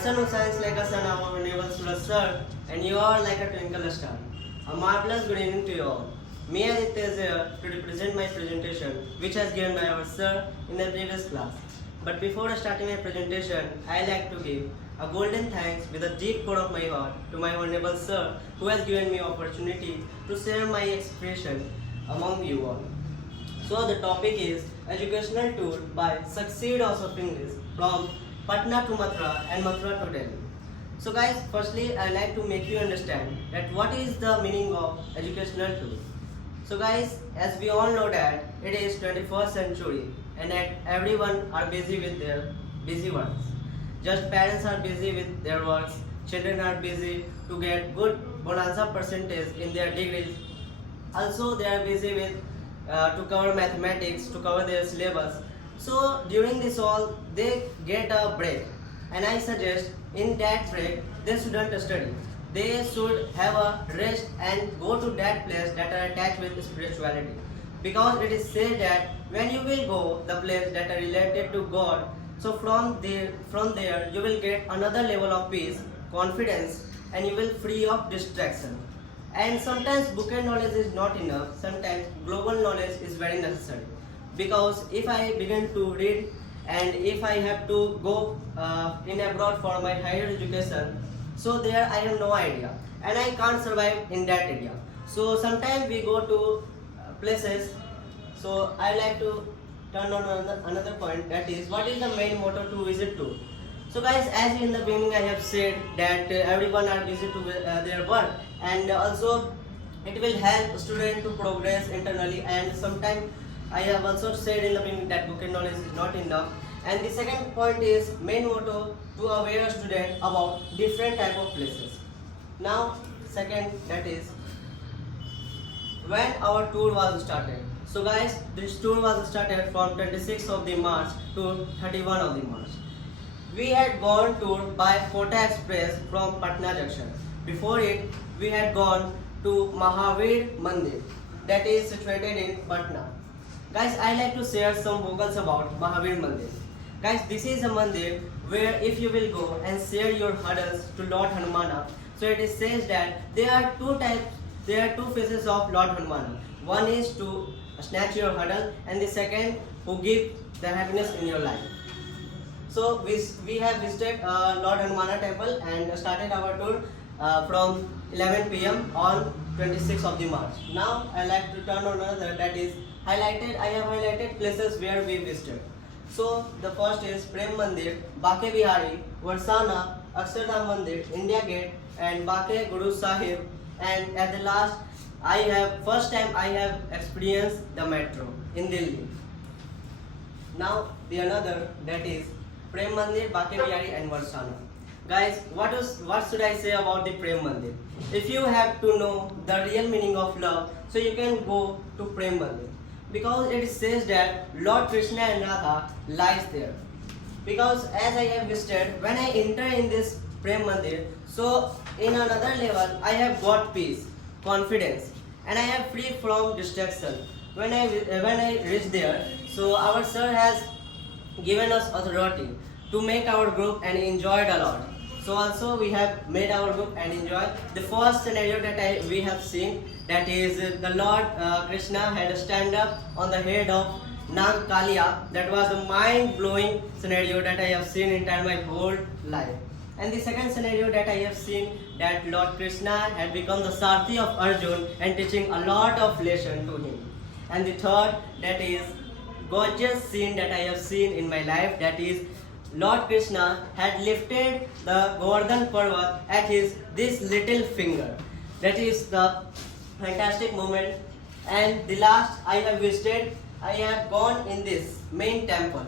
sun who shines like a sun, our naval Suraj sir, and you are like a twinkle star. A marvelous good evening to you all. Me Aditya is here to represent my presentation, which has given by our sir in the previous class. But before starting my presentation, I like to give a golden thanks with a deep core of my heart to my honorable sir, who has given me opportunity to share my expression among you all. So the topic is educational tour by Succeed House of English from Patna to Mathura and Mathura to Delhi. So guys, firstly I like to make you understand that what is the meaning of educational tour. So guys, as we all know that it is 21st century and that everyone are busy with their busy works. Just parents are busy with their works, children are busy to get good bonanza percentage in their degrees. Also they are busy with to cover mathematics, to cover their syllabus. So during this all, they get a break, and I suggest in that break they shouldn't study. They should have a rest and go to that place that are attached with spirituality. Because it is said that when you will go the place that are related to God, so from there you will get another level of peace, confidence, and you will free of distraction. And sometimes book and knowledge is not enough, sometimes global knowledge is very necessary. Because if I begin to read and if I have to go in abroad for my higher education, so there I have no idea and I can't survive in that area. So sometimes we go to places, so I like to turn on another point, that is what is the main motto to visit to. So guys, as in the beginning I have said that everyone are busy to their work, and also it will help student to progress internally, and sometimes I have also said in the beginning that book and knowledge is not enough. And the second point is main motto to aware student about different type of places. Now second, that is when our tour was started. So guys, this tour was started from 26th of the March to 31 of the March. We had gone tour by Kota Express from Patna Junction. Before it, we had gone to Mahavir Mandir, that is situated in Patna. Guys, I like to share some vocals about Mahavir Mandir. Guys, this is a mandir where if you will go and share your hurdles to Lord Hanumana, so it is says that there are two faces of Lord Hanumana. One is to snatch your hurdle, and the second who give the happiness in your life. So we have visited Lord Hanumana temple and started our tour from 11 p.m. on 26th of the March. Now I like to turn on another, that is highlighted. I have highlighted places where we visited. So the first is Prem Mandir, Bake Bihari, Varsana, Akshardham Mandir, India Gate, and Bake Guru Sahib. And at the last, first time I have experienced the metro in Delhi. Now the another, that is Prem Mandir, Bake Bihari, and Varsana. Guys, what should I say about the Prem Mandir? If you have to know the real meaning of love, so you can go to Prem Mandir. Because it says that Lord Krishna and Radha lies there. Because as I have visited, when I enter in this Prem Mandir, so in another level I have got peace, confidence, and I am free from distraction. When I reach there, so our sir has given us authority to make our group and enjoy it a lot. So also we have made our group and enjoy. The first scenario that we have seen, that is the Lord Krishna had a stand up on the head of Nag Kalia. That was a mind-blowing scenario that I have seen in my whole life. And the second scenario that I have seen, that Lord Krishna had become the Sarthi of Arjun and teaching a lot of lesson to him. And the third, that is gorgeous scene that I have seen in my life, that is Lord Krishna had lifted the Govardhan Parvat at this little finger. That is the fantastic moment. And the last I have visited, I have gone in this main temple.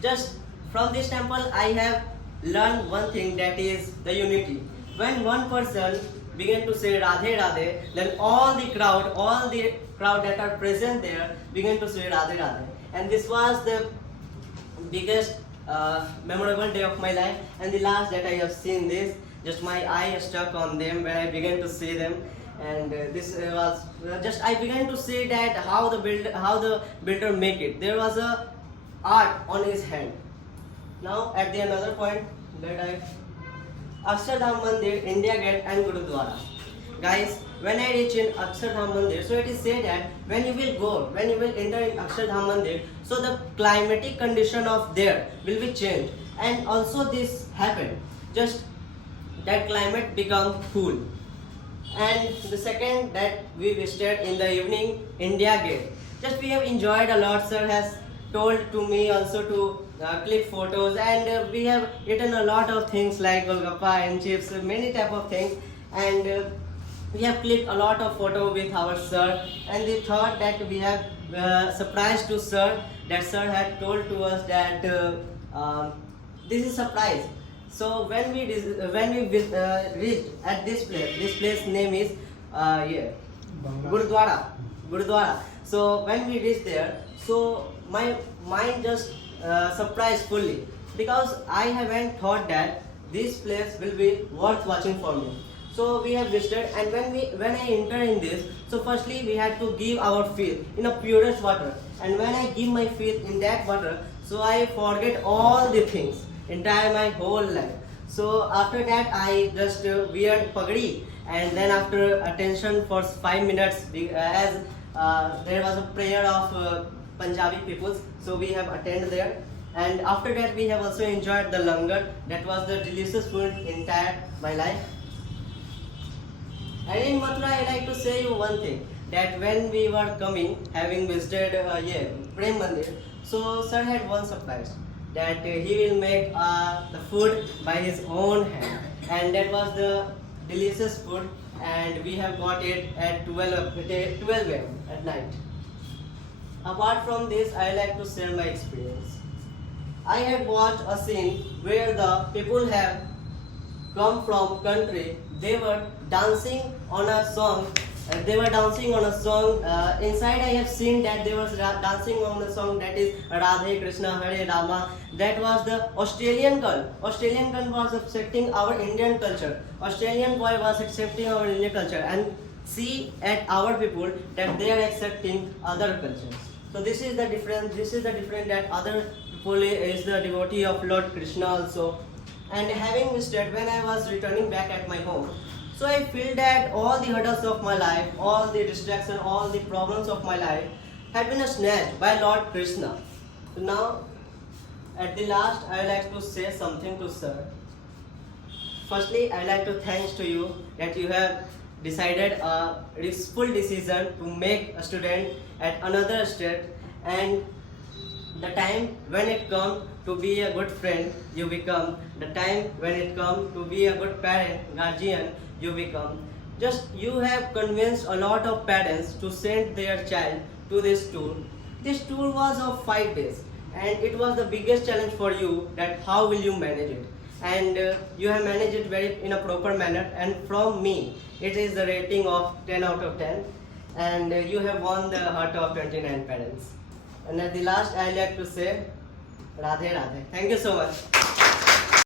Just from this temple I have learned one thing, that is the unity. When one person began to say Radhe Radhe, then all the crowd that are present there began to say Radhe Radhe. And this was the biggest memorable day of my life. And the last that I have seen this, just my eye stuck on them when I began to see them. And this was just I began to see that how the builder make it. There was a art on his hand. Now at the another point that I Akshardham Mandir, India Gate and Gurudwara. Guys, when I reach in Akshardham Mandir, so it is said that when you will enter in Akshardham Mandir, so the climatic condition of there will be changed, and also this happened. Just that climate become cool. And the second that we visited in the evening, India Gate. Just we have enjoyed a lot. Sir has told to me also to click photos, and we have eaten a lot of things like golgappa and chips, many type of things, and we have clicked a lot of photo with our sir. And the thought that we have surprised to sir, that sir had told to us that this is surprise. So when we reached at this place name is Gurudwara. Gurudwara. So when we reached there, so my mind just surprised fully, because I haven't thought that this place will be worth watching for me. So we have visited, and when I enter in this, so firstly we had to give our feet in a purest water, and when I give my feet in that water, so I forget all the things, entire my whole life. So after that I just wear pagdi, and then after attention for 5 minutes, as there was a prayer of Punjabi peoples, so we have attended there. And after that we have also enjoyed the langar. That was the delicious food entire my life. And in Mathura, I like to say you one thing, that when we were coming, having visited Prem Mandir, so sir had one surprise, that he will make the food by his own hand, and that was the delicious food, and we have got it at 12 a.m. at night. Apart from this, I like to share my experience. I have watched a scene where the people have come from country. They were dancing on a song. Inside I have seen that they were dancing on a song that is Radhe Krishna Hare Rama. That was the Australian girl. Australian girl was accepting our Indian culture. Australian boy was accepting our Indian culture, and see at our people that they are accepting other cultures. So this is the difference. This is the difference, that other people is the devotee of Lord Krishna also. And having visited, when I was returning back at my home, so I feel that all the hurdles of my life, all the distraction, all the problems of my life had been snatched by Lord Krishna. So now, at the last, I like to say something to sir. Firstly, I like to thanks to you that you have decided a full decision to make a student at another state, and the time when it comes to be a good friend, you become. The time when it comes to be a good parent, guardian, you become. Just you have convinced a lot of parents to send their child to this tour. This tour was of 5 days, and it was the biggest challenge for you, that how will you manage it. And you have managed it very in a proper manner, and from me it is the rating of 10 out of 10, and you have won the heart of 29 parents. And at the last, I like to say Radhe Radhe. Thank you so much.